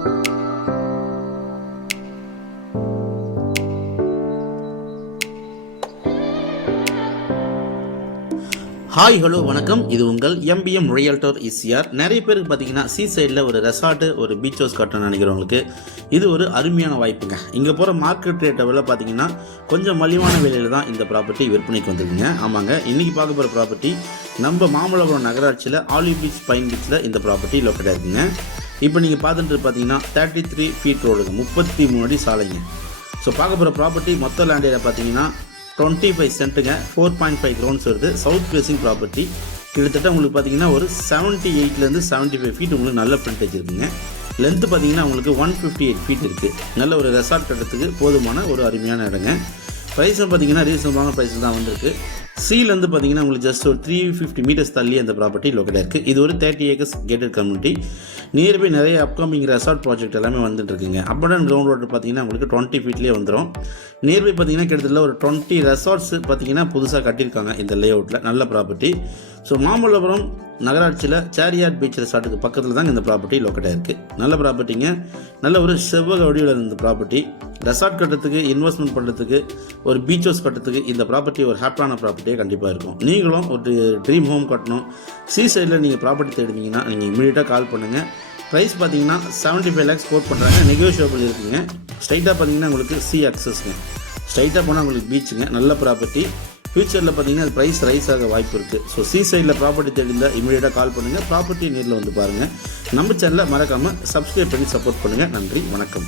Hi hello வணக்கம். இது உங்கள் எம்பிஎம் ரியல்டர் இசிஆர். நிறைய பேருக்கு பார்த்தீங்கன்னா சீ சைடில் ஒரு ரெசார்ட்டு ஒரு பீச் ஹவுஸ் கட்டணும்னு நினைக்கிறவங்களுக்கு இது ஒரு அருமையான வாய்ப்புங்க. இங்கே போகிற மார்க்கெட் ரேட்டை விலை பார்த்தீங்கன்னா கொஞ்சம் மலிவான விலையில் தான் இந்த ப்ராப்பர்ட்டி விற்பனைக்கு வந்துருக்குங்க. ஆமாங்க, இன்றைக்கி பார்க்க போகிற ப்ராப்பர்ட்டி நம்ம மாமல்லபுரம் நகராட்சியில் ஆலிவ் பீச் பைன் பீச்சில் இந்த ப்ராப்பர்ட்டி லொக்கேட் ஆகிருக்குங்க. இப்போ நீங்கள் பார்த்துட்டு பார்த்தீங்கன்னா 33 ஃபீட் ரோடுங்க, 33 அடி சாலைங்க. ஸோ பார்க்க போகிற ப்ராப்பர்ட்டி மொத்த லேண்ட் ஏரியா பார்த்தீங்கன்னா 25 சென்ட்டுங்க, 4.5 கிரவுண்ட்ஸ் வருது. South facing property. கிட்டத்தட்ட உங்களுக்கு பார்த்தீங்கன்னா ஒரு 78லேருந்து 75 ஃபீட் உங்களுக்கு நல்ல ஃப்ரண்டேஜ் இருக்குங்க. லென்த்து பார்த்தீங்கன்னா உங்களுக்கு 158 ஃபீட் இருக்குது. நல்ல ஒரு ரெசார்ட் கட்டுறதுக்கு போதுமான ஒரு அருமையான இடங்க. ப்ரைஸும் பார்த்தீங்கன்னா ரீசனபிளான ப்ரைஸில் தான் வந்திருக்கு. சீலேருந்து பார்த்தீங்கன்னா உங்களுக்கு ஜஸ்ட் ஒரு 350 மீட்டர்ஸ் தள்ளி அந்த ப்ராப்பர்ட்டி லொக்கேட் இருக்குது. இது ஒரு 30 ஏக்கர்ஸ் கேட்டட் கம்யூனிட்டி. நியர்பை நிறைய அப்கமிங் ரெசார்ட் ப்ராஜெக்ட் எல்லாமே வந்துட்டு இருக்குங்க. அப் அண்ட் கிரவுண்ட் ரோடு பார்த்தீங்கன்னா உங்களுக்கு 20 ஃபீட்லேயே வந்துடும். நியர்பை பார்த்தீங்கன்னா கிட்டத்தட்ட ஒரு 20 ரெசார்ட்ஸ் பார்த்தீங்கன்னா புதுசாக கட்டியிருக்காங்க இந்த லே அவுட்டில். நல்ல ப்ராப்பர்ட்டி. ஸோ மாமல்லபுரம் நகராட்சியில் சேரியாட் பீச் ரெசார்ட்டுக்கு பக்கத்தில் தான் இந்த ப்ராப்பர்ட்டி லொக்கேட் ஆயிருக்கு. நல்ல ப்ராப்பர்ட்டிங்க. நல்ல ஒரு செவ்வக வடிவில் இருந்த ப்ராப்பர்ட்டி. ரெசார்ட் கட்டுறதுக்கு, இன்வெஸ்ட்மெண்ட் பண்ணுறதுக்கு, ஒரு பீச் ஹவுஸ் கட்டுறதுக்கு இந்த ப்ராப்பர்ட்டி ஒரு ஹாப்பியான ப்ராப்பர்ட்டியே கண்டிப்பாக இருக்கும். நீங்களும் ஒரு ட்ரீம் ஹோம் கட்டணும், சீ சைடில் நீங்கள் ப்ராப்பர்ட்டி தேடுவீங்கன்னா நீங்கள் இமீடியட்டாக கால் பண்ணுங்கள். ப்ரைஸ் பார்த்தீங்கன்னா 75 lakhs கோட் பண்ணுறாங்க. நெகோஷியபிள் இருக்குங்க. ஸ்ட்ரைட்டாக பார்த்தீங்கன்னா உங்களுக்கு சி அக்சஸ்ங்க. ஸ்ட்ரைட்டாக போனால் உங்களுக்கு பீச்சுங்க. நல்ல ப்ராப்பர்ட்டி. ஃபியூச்சரில் பார்த்தீங்கன்னா அது ப்ரைஸ் ரைஸ் ஆக வாய்ப்பு இருக்குது. ஸோ சீ சைடில் ப்ராப்பர்ட்டி தேடிந்தால் இமீடியட்டாக கால் பண்ணுங்கள். ப்ராப்பர்ட்டி நேரில் வந்து பாருங்கள். நம்ம சேனலை மறக்காமல் சப்ஸ்கிரைப் பண்ணி சப்போர்ட் பண்ணுங்கள். நன்றி, வணக்கம்.